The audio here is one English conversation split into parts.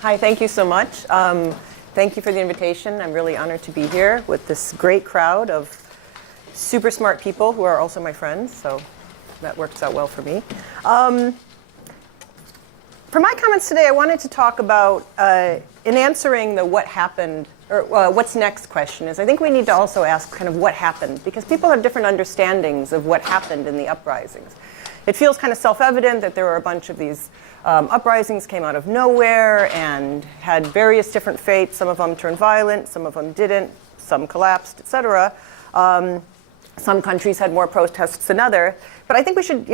Hi, thank you so much. Thank you for the invitation. I'm really honored to be here with this great crowd of super smart people who are also my friends, so that works out well for me. For my comments today, I wanted to talk about, in answering the what happened, or what's next question, is I think we need to also ask kind of what happened, because people have different understandings of what happened in the uprisings. It feels kind of self-evident that there were a bunch of these uprisings came out of nowhere and had various different fates. Some of them turned violent, some of them didn't, some collapsed, etc. Some countries had more protests than others. But I think we should,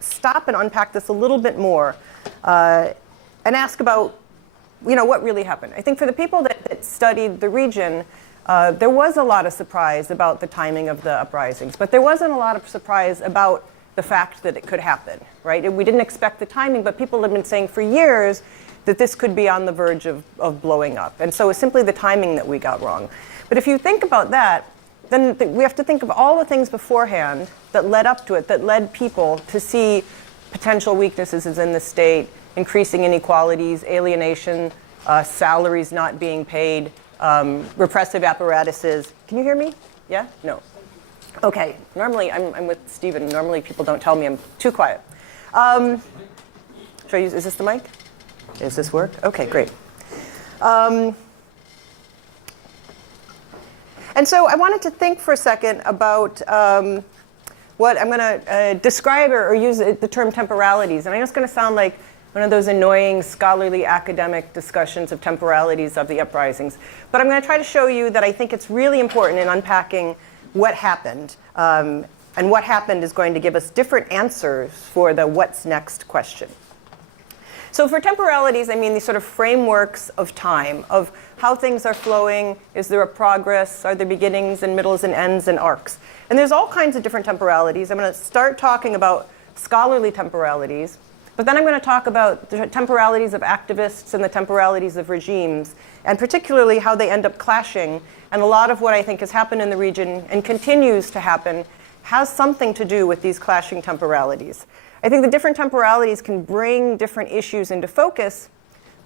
stop and unpack this a little bit more and ask about, what really happened. I think for the people that studied the region, there was a lot of surprise about the timing of the uprisings, but there wasn't a lot of surprise about the fact that it could happen, right? We didn't expect the timing, but people have been saying for years that this could be on the verge of blowing up. And so it's simply the timing that we got wrong. But if you think about that, then we have to think of all the things beforehand that led up to it, that led people to see potential weaknesses in the state, increasing inequalities, alienation, salaries not being paid, repressive apparatuses. Can you hear me? Yeah? No. Okay, normally I'm with Stephen. Normally people don't tell me I'm too quiet. Should I use, is this the mic? Does this work? Okay, great. And so I wanted to think for a second about what I'm going to describe or use the term temporalities. And I know it's going to sound like one of those annoying scholarly academic discussions of temporalities of the uprisings. But I'm going to try to show you that I think it's really important in unpacking what happened. And what happened is going to give us different answers for the what's next question. So for temporalities, I mean these sort of frameworks of time, of how things are flowing. Is there a progress? Are there beginnings and middles and ends and arcs? And there's all kinds of different temporalities. I'm going to start talking about scholarly temporalities, but then I'm going to talk about the temporalities of activists and the temporalities of regimes, and particularly how they end up clashing. And a lot of what I think has happened in the region and continues to happen has something to do with these clashing temporalities. I think the different temporalities can bring different issues into focus,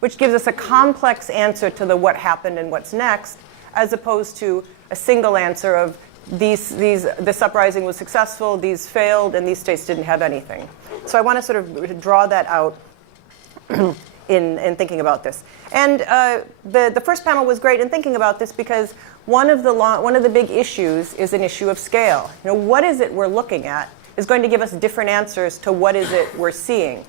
which gives us a complex answer to the what happened and what's next, as opposed to a single answer of this uprising was successful, these failed, and these states didn't have anything. So I want to sort of draw that out in thinking about this. And the first panel was great in thinking about this because one of the big issues is an issue of scale. What is it we're looking at is going to give us different answers to what is it we're seeing.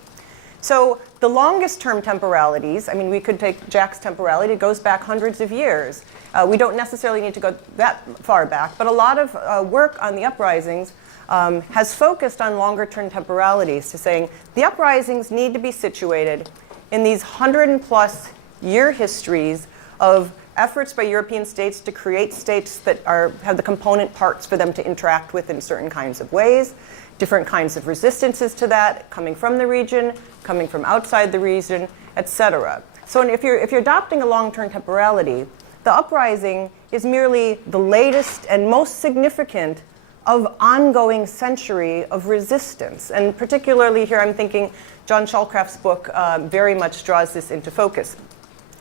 So the longest term temporalities, I mean, we could take Jack's temporality, it goes back hundreds of years. We don't necessarily need to go that far back, but a lot of work on the uprisings has focused on longer term temporalities to saying the uprisings need to be situated in these 100+ year histories of efforts by European states to create states that have the component parts for them to interact with in certain kinds of ways, different kinds of resistances to that, coming from the region, coming from outside the region, etc. So if you're adopting a long-term temporality, the uprising is merely the latest and most significant of ongoing century of resistance. And particularly here I'm thinking John Shallcraft's book very much draws this into focus.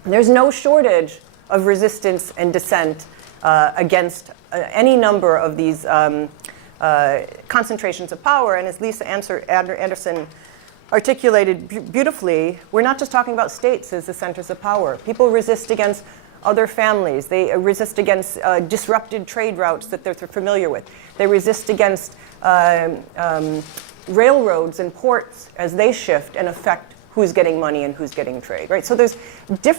There's no shortage of resistance and dissent against any number of these concentrations of power. And as Lisa Anderson articulated beautifully, we're not just talking about states as the centers of power. People resist against other families. They resist against disrupted trade routes that they're familiar with. They resist against railroads and ports as they shift and affect who's getting money and who's getting trade, right? So there's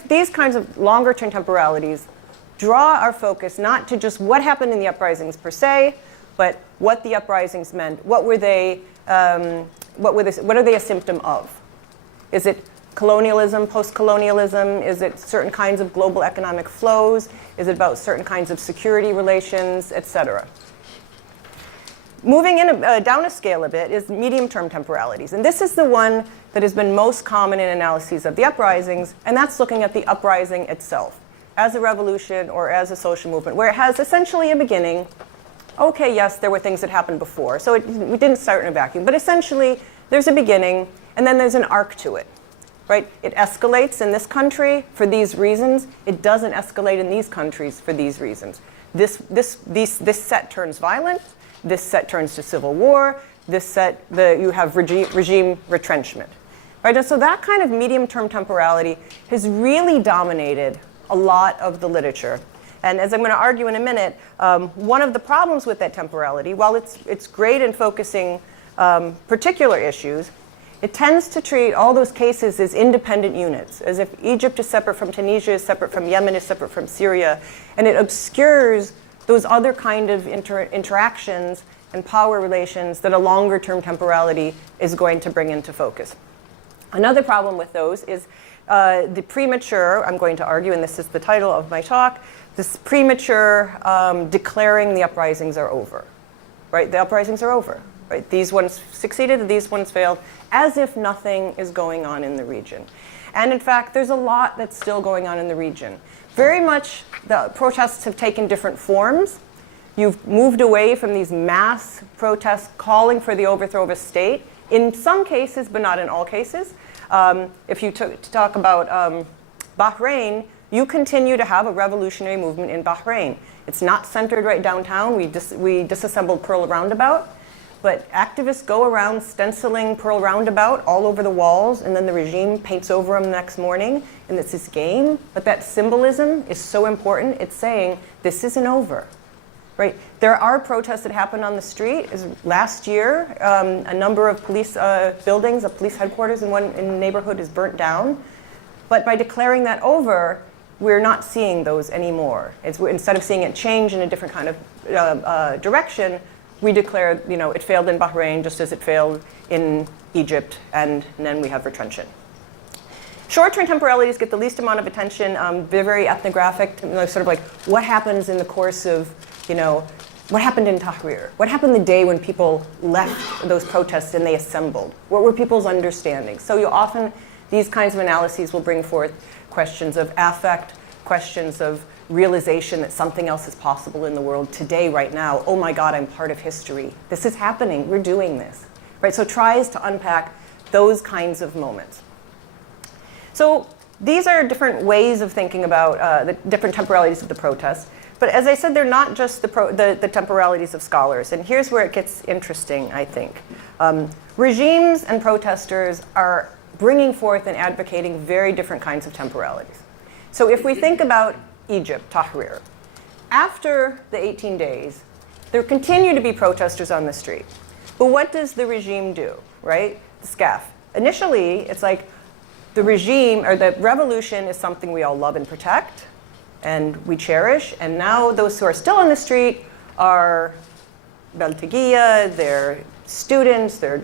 these kinds of longer term temporalities draw our focus not to just what happened in the uprisings per se, but what the uprisings meant. What are they a symptom of? Is it colonialism, post-colonialism? Is it certain kinds of global economic flows? Is it about certain kinds of security relations, etc.? Moving down a scale a bit is medium-term temporalities. And this is the one that has been most common in analyses of the uprisings, and that's looking at the uprising itself as a revolution or as a social movement, where it has essentially a beginning. Okay, yes, there were things that happened before, so we didn't start in a vacuum, but essentially there's a beginning, and then there's an arc to it. right? It escalates in this country for these reasons. It doesn't escalate in these countries for these reasons. This set turns violent. This set turns to civil war. This set, you have regime retrenchment. Right? And so that kind of medium-term temporality has really dominated a lot of the literature. And as I'm going to argue in a minute, one of the problems with that temporality, while it's great in focusing particular issues, it tends to treat all those cases as independent units, as if Egypt is separate from Tunisia, is separate from Yemen, is separate from Syria, and it obscures those other kind of interactions and power relations that a longer-term temporality is going to bring into focus. Another problem with those is the premature, I'm going to argue, and this is the title of my talk, this premature declaring the uprisings are over, right? The uprisings are over, right? These ones succeeded and these ones failed, as if nothing is going on in the region. And in fact, there's a lot that's still going on in the region. Very much the protests have taken different forms. You've moved away from these mass protests calling for the overthrow of a state, in some cases, but not in all cases. If you talk about Bahrain, you continue to have a revolutionary movement in Bahrain. It's not centered right downtown. We disassembled Pearl Roundabout, but activists go around stenciling Pearl Roundabout all over the walls, and then the regime paints over them the next morning, and it's this game. But that symbolism is so important. It's saying, this isn't over. Right. There are protests that happen on the street. Last year, a number of police buildings, a police headquarters in a neighborhood is burnt down. But by declaring that over, we're not seeing those anymore. Instead of seeing it change in a different kind of direction, we declare, it failed in Bahrain just as it failed in Egypt, and then we have retrenchment. Short-term temporalities get the least amount of attention. They're very ethnographic, sort of like what happens in the course of, what happened in Tahrir? What happened the day when people left those protests and they assembled? What were people's understandings? So these kinds of analyses will bring forth questions of affect, questions of realization that something else is possible in the world today, right now. Oh my God, I'm part of history. This is happening. We're doing this. Right? So tries to unpack those kinds of moments. So these are different ways of thinking about the different temporalities of the protests. But as I said, they're not just the temporalities of scholars. And here's where it gets interesting, I think. Regimes and protesters are bringing forth and advocating very different kinds of temporalities. So if we think about Egypt, Tahrir, after the 18 days, there continue to be protesters on the street. But what does the regime do, right? The SCAF. Initially, it's like the regime, or the revolution, is something we all love and protect, and we cherish. And now those who are still on the street are Beltegia, they're students, they're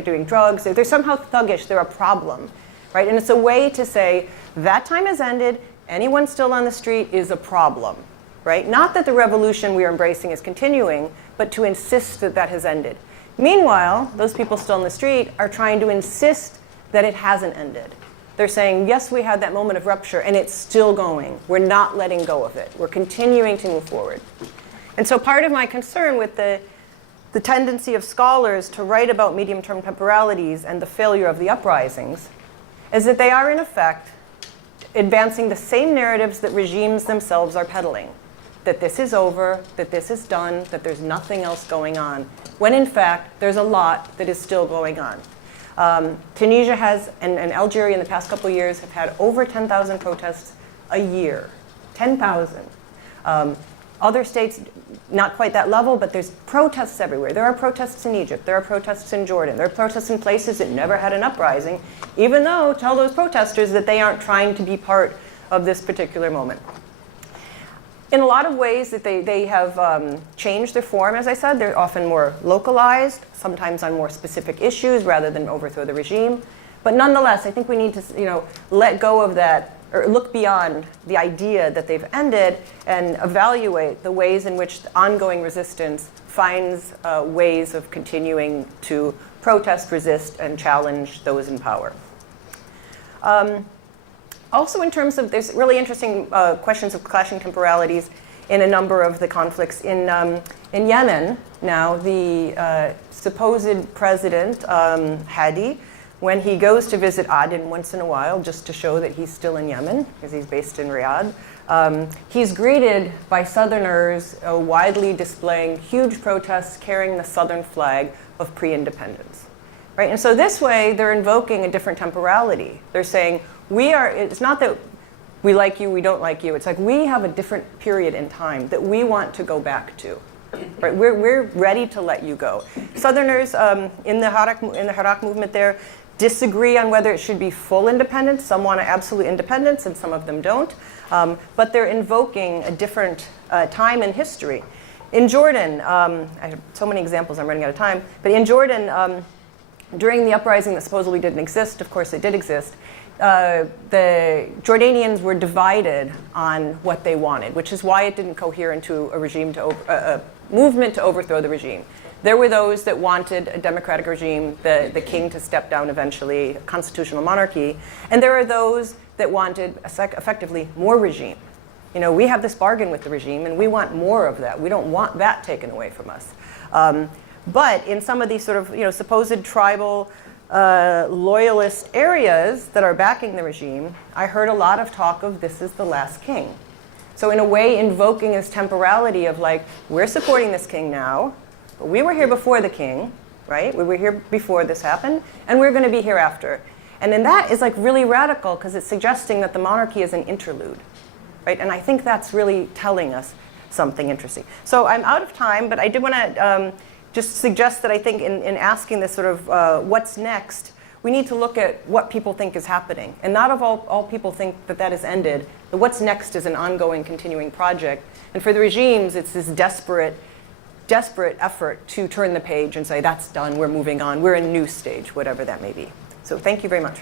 doing drugs, they're somehow thuggish, they're a problem, right? And it's a way to say, that time has ended, anyone still on the street is a problem, right? Not that the revolution we are embracing is continuing, but to insist that that has ended. Meanwhile, those people still on the street are trying to insist that it hasn't ended. They're saying, yes, we had that moment of rupture, and it's still going. We're not letting go of it. We're continuing to move forward. And so part of my concern with the tendency of scholars to write about medium-term temporalities and the failure of the uprisings is that they are, in effect, advancing the same narratives that regimes themselves are peddling. That this is over, that this is done, that there's nothing else going on. When in fact, there's a lot that is still going on. Tunisia has, and Algeria in the past couple of years have had over 10,000 protests a year. 10,000. Other states, not quite that level, but there's protests everywhere. There are protests in Egypt. There are protests in Jordan. There are protests in places that never had an uprising, even though tell those protesters that they aren't trying to be part of this particular moment. In a lot of ways that they have changed their form, as I said. They're often more localized, sometimes on more specific issues rather than overthrow the regime. But nonetheless, I think we need to let go of that, or look beyond the idea that they've ended and evaluate the ways in which the ongoing resistance finds ways of continuing to protest, resist, and challenge those in power. Also in terms of, there's really interesting questions of clashing temporalities in a number of the conflicts. In Yemen now, the supposed president, Hadi, when he goes to visit Aden once in a while, just to show that he's still in Yemen, because he's based in Riyadh, he's greeted by Southerners widely displaying huge protests carrying the Southern flag of pre-independence. Right? And so this way, they're invoking a different temporality. They're saying, it's not that we like you, we don't like you. It's like we have a different period in time that we want to go back to. Right? We're ready to let you go. Southerners in the Haraq movement there disagree on whether it should be full independence. Some want absolute independence and some of them don't. But they're invoking a different time in history. In Jordan, I have so many examples, I'm running out of time, but in Jordan, during the uprising that supposedly didn't exist, of course it did exist, the Jordanians were divided on what they wanted, which is why it didn't cohere into a movement to overthrow the regime. There were those that wanted a democratic regime, the king to step down eventually, a constitutional monarchy, and there are those that wanted effectively more regime. You know, we have this bargain with the regime and we want more of that. We don't want that taken away from us. But in some of these sort of supposed tribal loyalist areas that are backing the regime, I heard a lot of talk of this is the last king. So in a way invoking this temporality of like, we're supporting this king now, but we were here before the king, right? We were here before this happened, and we're going to be here after. And then that is like really radical because it's suggesting that the monarchy is an interlude, right? And I think that's really telling us something interesting. So I'm out of time, but I did want to just suggest that I think in asking this sort of what's next, we need to look at what people think is happening. And not all people think that that has ended. The what's next is an ongoing, continuing project. And for the regimes, it's this desperate effort to turn the page and say, that's done, we're moving on, we're in a new stage, whatever that may be. So thank you very much.